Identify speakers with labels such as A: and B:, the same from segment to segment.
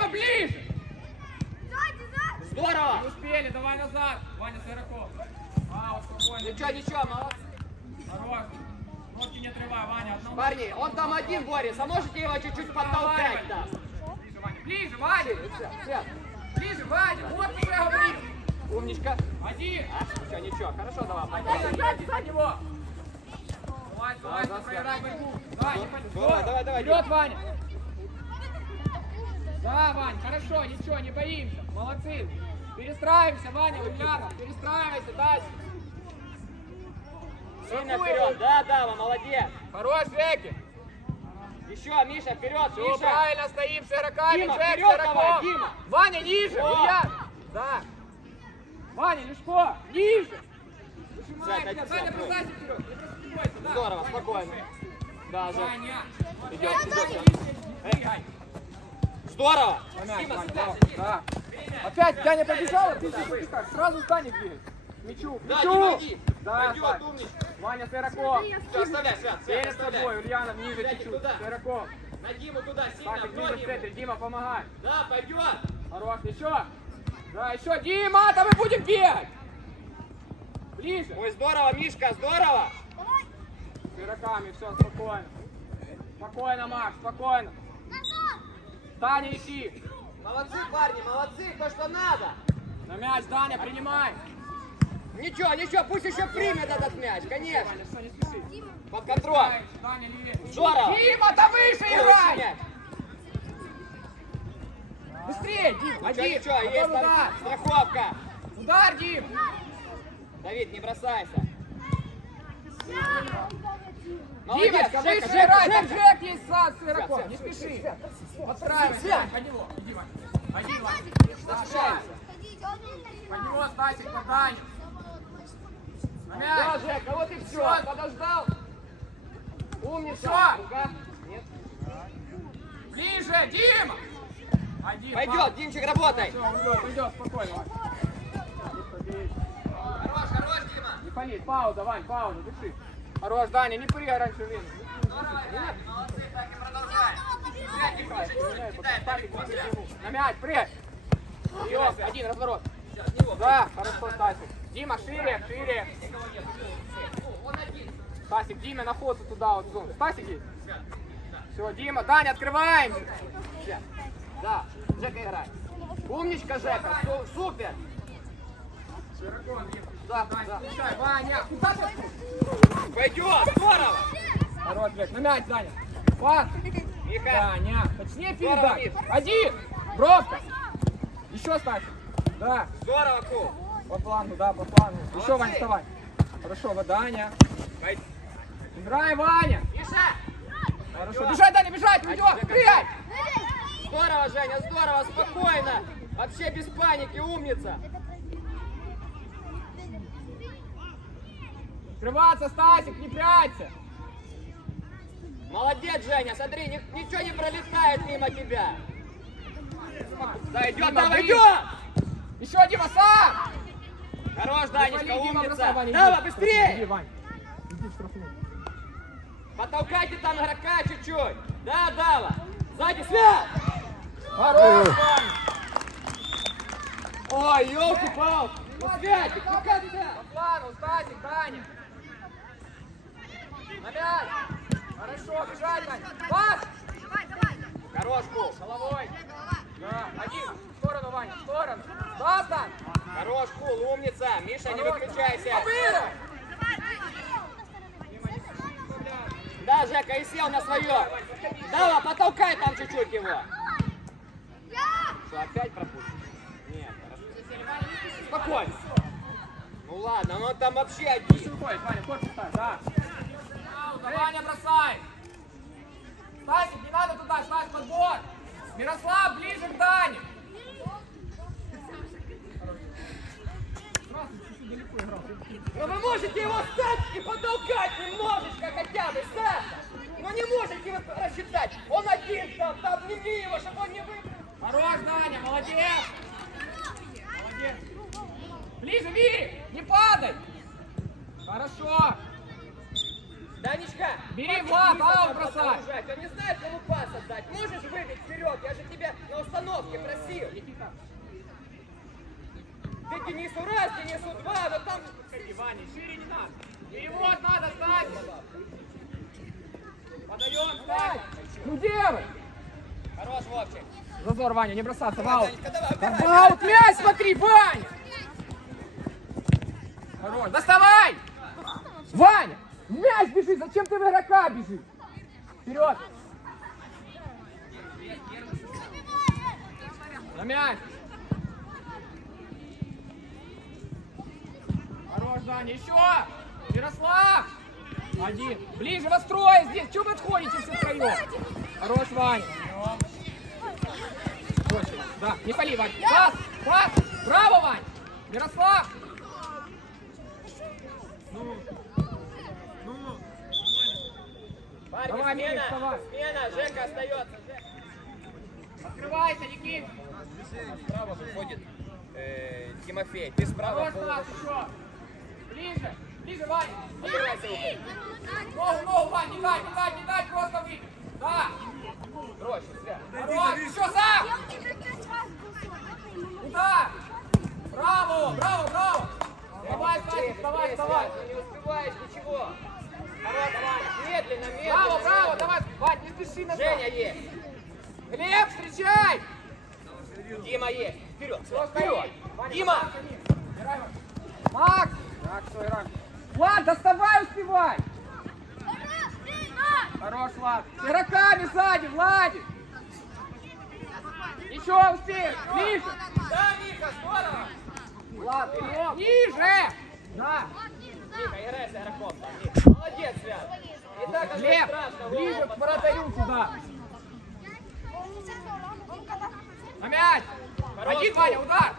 A: ближе!
B: Здорово!
A: Не успели, давай назад! Ваня Сыроков. Вот спокойно.
B: Ничего, молодцы.
A: Хорош. Ножки не отрывай, Ваня. Одного.
B: Парни, он там один борется, можете его чуть-чуть подтолкать там?
A: Ближе, Ваня!
B: Все.
A: Ближе, Ваня! Вот уже говорил!
B: Умничка.
A: Один!
B: Ничего, хорошо, давай.
A: Опять за него! Давай, проиграй борьбу!
B: Давай.
A: Вперед, Ваня! Да, Вань, хорошо, ничего, не боимся. Молодцы. Перестраиваемся, Ваня, Ульянов. Перестраивайся, дальше.
B: Сильно вперед. Да, Дава, молодец.
A: Хорош, Жеки.
B: Еще, Миша, вперед,
A: Все,
B: Миша.
A: правильно стоим с игроками.
B: Дима,
A: Жек,
B: вперед
A: Сыроков.
B: давай, Дима.
A: Ваня, ниже,
B: О.
A: Ульян. Да. Ваня, Лешко, ниже.
B: Жека,
A: Ваня, бросайся вперед. Не бойся, да.
B: Здорово, спокойно. Да, Жек.
A: Ваня.
B: Идет. Здорово. Дима,
A: Да. Опять Таня побежала, ты здесь как? Сразу встань и двигай. Мячу.
B: Да, не ходи.
A: Да,
B: Пойдет, умничка.
A: Ваня Сыроков.
B: Все, оставляй, Свят.
A: Перед тобой, Ульянов, ниже
B: Святик,
A: чуть-чуть.
B: туда.
A: Сыроков.
B: На Диму туда, сильно,
A: Так,
B: в
A: Дима в
B: ноги
A: центре.
B: ему.
A: Дима, помогай.
B: Да, пойдет.
A: Хорош, еще. Да, еще. Дима, там мы будем бегать. Ближе.
B: Ой, здорово, Мишка, здорово.
A: С игроками, все, спокойно. Спокойно, Макс, спокойно. Таня, ищи.
B: Молодцы, парни, молодцы, то, что надо.
A: На мяч, Даня, принимай.
B: Ничего, пусть еще примет этот мяч, конечно.
A: Даня, все, не спеши.
B: Под контроль.
A: Даня, левее.
B: Здорово.
A: Дима, там выше
B: Хороший
A: играй.
B: мяч.
A: Быстрее, Дим. Один.
B: Ничего,
A: Потом
B: есть там
A: удар.
B: страховка.
A: Удар, Дим.
B: Давид, не бросайся.
A: Димочка, выше играй. Там Жек есть сам с игроком. Не спеши. Подстраивайся. Под него. Иди, Вань. Один, Вань.
B: Защищаемся.
A: Под него, Стасик, под Даню. На мяч.
B: Да, Жека, вот и все. Подождал. Умница.
A: Всё.
B: Рука. Нет.
A: Ближе, Дима. Один.
B: Пойдет, Димчик, работай.
A: Все, уйдет, спокойно, Вань.
B: Хорош, Дима.
A: Не палить, пауза, Вань, пауза, дыши. Хорош, Даня, не прыгай раньше времени.
B: Здорово, ребята, молодцы, так и продолжай. Святик, выше чуть-чуть, кидай, Давид,
A: На мяч, прыгай. Вперед, один, разворот.
B: От него.
A: Да, хорошо, Стасик. Дима, шире, шире.
B: Никого нет. Он один.
A: Стасик, Дима находится туда, вот в зону. Стасик есть? Все, Дима, Даня, открываем.
B: Да, Жека играет. Умничка, Жека, супер.
A: Да. Ваня, куда ты?
B: Пойдет, здорово.
A: Хорош, Жек, на мяч, Даня. Пас.
B: Миха.
A: Даня, точнее
B: Здорово,
A: передать.
B: Миш.
A: Один. Бровка. Еще Стасик. Да.
B: Здорово, Ку.
A: По плану, да, по плану. Еще,
B: Молодцы.
A: Ваня, вставай. Хорошо, вот Даня.
B: Пойдет.
A: Играй, Ваня.
B: Миша.
A: Хорошо. Бежать, Даня, бежать, уйдет. Прыгай.
B: Здорово, Женя, здорово, спокойно. Вообще без паники, умница.
A: Скрываться, Стасик, не прячься.
B: Молодец, Женя, смотри, ничего не пролетает мимо тебя. Да, идет,
A: Дима,
B: давай,
A: ближе.
B: идет.
A: Еще, Дима, сам.
B: Хорош, Данечка,
A: Дима, бросай,
B: умница.
A: Ваня,
B: Давай,
A: иди.
B: быстрее.
A: Иди, Вань. Иди в штрафную.
B: Потолкайте там игрока чуть-чуть. Да, Дава. Сзади, Свят.
A: Хорош, Ваня.
B: Ой, елки-палки. Ну, Святик, ну как ты?
A: По плану, Стасик, Даня. На мяч. Хорошо, бежать, Даня. Пас.
B: Хорош, Ку.
A: Головой. Да. Один. В сторону, Ваня, в сторону. Да, Стань.
B: Хорош, Кул, умница. Миша, не
A: Хорош.
B: выключайся.
A: Обыгрывай.
B: Да, Жека, и сел на свое. Дава, потолкай там чуть-чуть его. Что, опять пропустишь? Нет, хорошо. Спокойно. Ну ладно, ну там вообще один.
A: Уходит, Ваня, корпус ставь, да. Ваня, бросай. Стасик, не надо туда, ставь подбор. Мирослав, ближе к Дане.
B: Но вы можете его встать и потолкать немножечко хотя бы, Саша. Но не можете вы рассчитать. Он один там, обними его, чтобы он не выбрал.
A: Хорош, Даня, молодец. Молодец. Ближе, Вири, не падай. Хорошо.
B: Данечка,
A: Бери
B: хватит
A: Влад,
B: высоко
A: аут бросай.
B: продолжать. Он не знает, кому пас отдать. Можешь выбить вперед? Я же тебе на установку головке просил. Ты Денису раз, Денису два, но там...
A: Ваня, шире не надо. Перевод надо ставить. Подаем, ставь. Ну делай.
B: Хорош, Вовчик.
A: Зазор, Ваня, не бросаться, в аут.
B: Данечка, давай, убирай.
A: В аут, мяч смотри, Ваня. Хорош, доставай. Ваня, мяч бежит, зачем ты в игрока бежишь? Вперед. На мяч. Хорош, Даня, еще. Ярослав. Один. Ближе во строй здесь. Чего вы отходите все втроем? Хорош, Ваня. Точно. Да, не пали, Вань. Пас, пас. Браво, Вань. Ярослав.
B: Парни,
A: Давай, Мирик,
B: смена,
A: вставай.
B: смена, Жека остается. Жека.
A: Открывайся, Никит.
B: Справа выходит Тимофей. Ты справа.
A: Хорош, Стас, еще. Ближе. Ближе, Вань.
B: Убирайся, уходи.
A: Ногу, Вань, не дай, просто выйди. Да.
B: Брось, зря.
A: Хорош, еще сам. Туда. Браво, браво, браво. Давай, Стасик, вставай, вставай.
B: Ты не успеваешь ничего. Хорош, Вань, медленно, медленно.
A: Браво, браво,
B: медленно.
A: давай. Вань, не спеши на
B: Женя есть.
A: Глеб, встречай.
B: Дима есть. Вперед,
A: Вперед.
B: вперед. Дима.
A: Макс. Так, что, Ирак. Влад, доставай, успевай. Хорош, Влад. С игроками сзади, Владик. Еще успеешь. Ближе.
B: Да, Миха, здорово.
A: Влад, ниже. Да.
B: Миха, играй с игроком. там, Миха. Молодец, Свят. Не так оно
A: Глеб,
B: страшно.
A: ближе
B: голову
A: к вратарю сюда. На мяч.
B: Хорош,
A: Один,
B: гол.
A: Ваня, удар.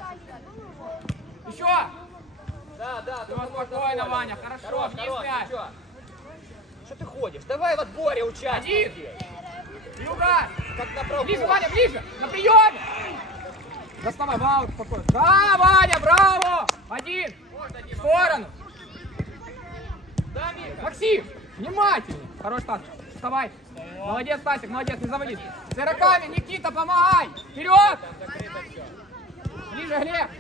A: Еще.
B: Да, да.
A: Все,
B: тут можно
A: спокойно,
B: поле.
A: Ваня, хорошо,
B: Хорош,
A: вниз
B: хорош,
A: мяч.
B: ничего. Что ты ходишь? Давай в отборе участвуй.
A: Один. И удар.
B: Как на пробу.
A: Ближе, Ваня, ближе. На приеме. Доставай, Ваут, спокойно. Да, Ваня, браво. Один. В сторону.
B: Да, Миха.
A: Максим, внимательно. Хорош, Стас. Вставай. Молодец, Стасик, молодец, не заводи. С игроками, Никита, помогай. Вперед.
B: Закрыто все.
A: Ближе, Глеб.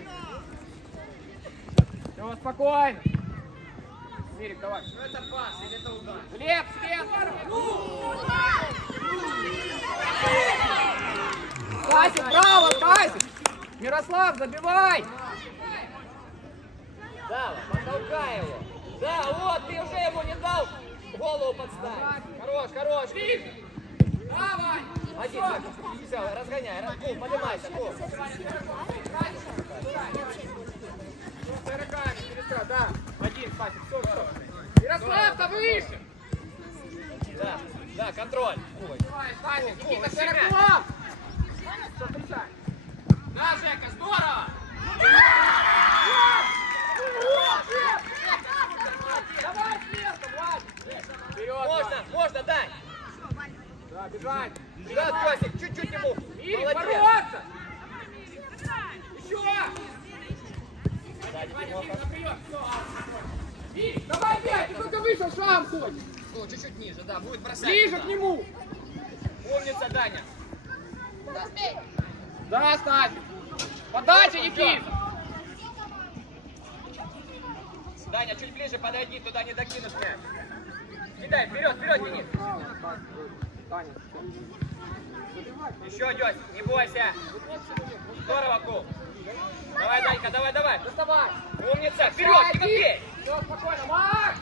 A: Все, спокойно. Мирик, давай.
B: Ну это пас или это удар?
A: Глеб, след. Стасик, браво, Стасик. Мирослав, забивай.
B: Да, потолкай его. Да, вот, ты уже ему не дал голову подставить. Хорош, хорош.
A: Ближе. Давай.
B: Один, все, разгоняй. Кул, поднимайся, Кул.
A: С игроками, перестра, да. Один, Стасик, все. Ярослав-то выше.
B: Да, да, контроль.
A: Давай, Стасик, Никита, с игроком. Все, встречай. Да, Жека, здорово. Давай сверху, Влад. Вперед,
B: Можно, можно, Дань.
A: да, бежать.
B: Да, Костик, чуть-чуть ему.
A: Мирик,
B: Молодец.
A: бороться. Еще.
B: Да,
A: Ваня,
B: Дима,
A: Мирик, наприем. Все, Мирик, давай опять, ты только вышел, шам ходишь.
B: ну, чуть-чуть ниже, да, будет бросать.
A: Ближе
B: туда.
A: к нему.
B: Умница, Даня.
A: Да, Стасик. Подача, Никита.
B: Даня, чуть ближе подойди, туда не докинут мяч. Кидай, вперед, вперед, Денис. Еще, Дёсь, не бойся. Здорово, Кул. Давай, Данька, давай, давай.
A: Доставай.
B: Умница, вперед, Тимофей.
A: Все, спокойно, Макс.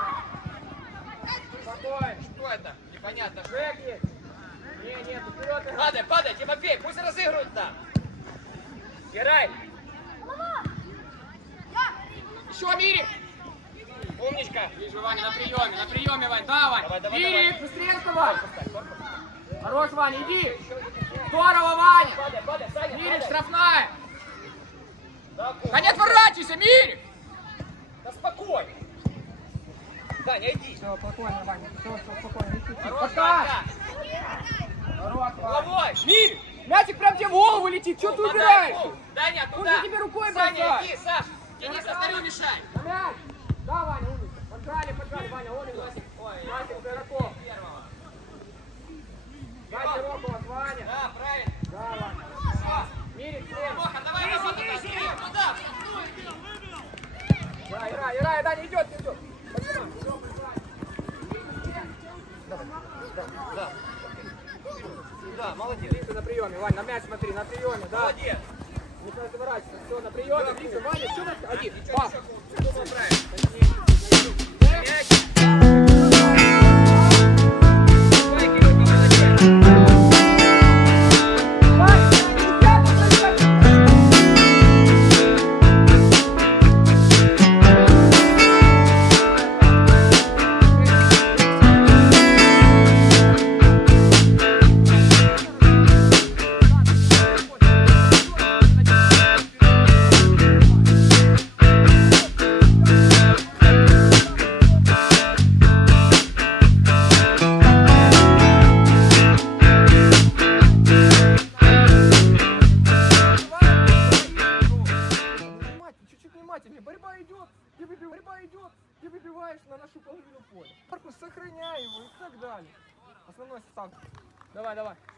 A: Спокойно.
B: Что это? Непонятно.
A: Жек есть. Нет, вперед. играй.
B: Падай, падай, Тимофей, пусть разыгрывают там. Герай.
A: Еще, Мирик.
B: Умничка.
A: Ближе, Ваня, на приеме, Вань, давай.
B: Давай, давай,
A: Мирик,
B: давай.
A: быстрее вставай.
B: Поставь, корпус.
A: Хорош, Ваня, иди. Здорово, Ваня.
B: Падай, падай, Саня,
A: Мирик,
B: падай.
A: штрафная.
B: Да, Кул.
A: Да не отворачивайся, Мирик.
B: Да спокойно. Даня, иди.
A: Все, спокойно, Ваня. Все, спокойно.
B: Хорош,
A: Пока.
B: Данька.
A: Хорош, Ваня.
B: Головой.
A: Мирик, мячик прям тебе в голову летит. Что ты
B: Подай,
A: убираешь?
B: Кул. Даня,
A: Он
B: туда.
A: же тебе рукой
B: Саня,
A: бросает.
B: иди, Саш. Денис, остальное мешай.
A: На мяч. Да, Ваня, умница. Поджали, Ваня, умница.
B: Ой,
A: Васик, с игроком.
B: первого.
A: Дай широкого, Ваня.
B: Да, правильно.
A: Да, Ваня. на приеме, да.
B: Молодец.
A: Не разворачивайся, все, на приеме. Ближе, Ваня, что на... Один, пас. Чуть-чуть внимательнее. Борьба идет, ты выбиваешь на нашу половину поля. Маркус, сохраняй его и так далее. Основной состав. Давай, давай.